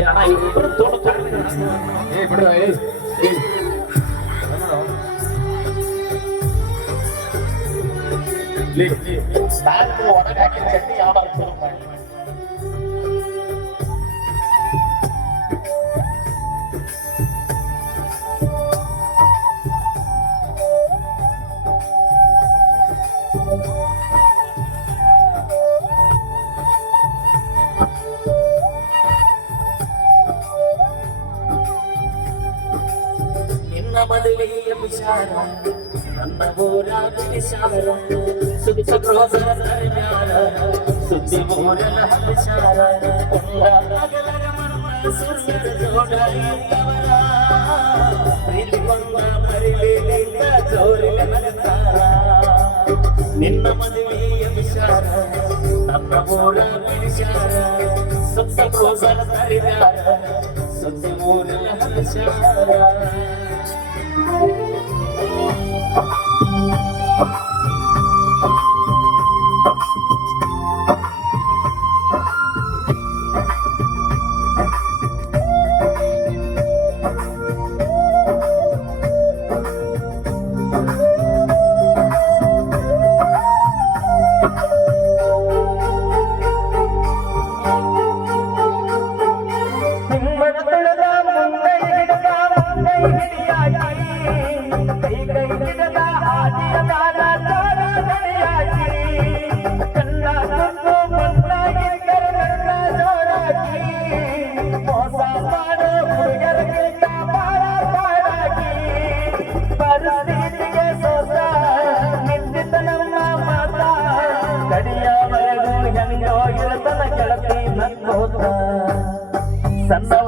ಅಣ್ಣ ಇಬ್ಬರು ತೋಟ ಏ ಬಿಡು ಏ ನಾನು ಒಳಗೆ ಹಾಕಿದ ಚಟ್ನಿ ಯಾವ ನಿನ್ನ ಮದುವೆಯ ವಿಚಾರ ನನ್ನ ಊರ ವಿಚಾರ ಸುತ್ತ ಕ್ರೋಸರ ಸರ್ಯಾರ ಸುದ್ದಿ ಊರನ ವಿಚಾರ ಕೊಂಡಾಗಲರ ಮನ ಸೂರ್ಯರ ಜೋಡಾಯಿಯವರ ಪ್ರೀತಿ ಕೊಂಡ ಮರಿಲಿ ನಿಂತ ಜೋರಿಲ ಮನಸಾರ ನಿನ್ನ ಮದುವೆಯ ವಿಚಾರ ನನ್ನ ಊರ ವಿಚಾರ ಸುತ್ತ ಕ್ರೋಸರ ಸರ್ಯಾರ ಸುದ್ದಿ ಊರನ ವಿಚಾರ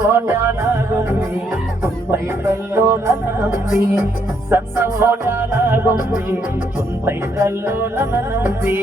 సన్నోడానాగుంది కుంపైతల్లో నన్నంది సన్నోడానాగుంది కుంపైతల్లో నన్నంది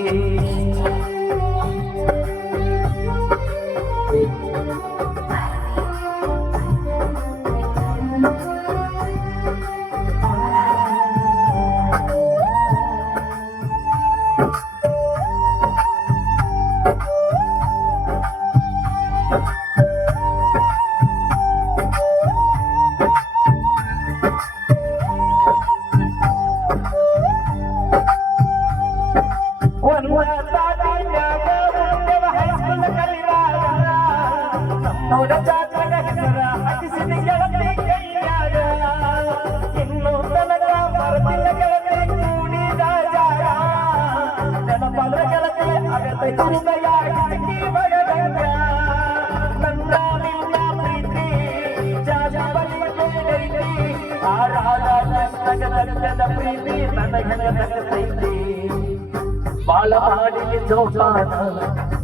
ಬಾಳಮಾಡಿನ ಜೋಪಾನ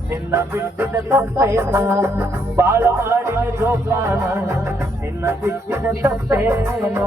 ನಿನ್ನ ಬಿಟ್ಟಿನ ತಪ್ಪೇನ ಬಾಳಮಾಡಿನ ಜೋಪಾನ ನಿನ್ನ ಬಿಟ್ಟಿನ ತಪ್ಪೇನ.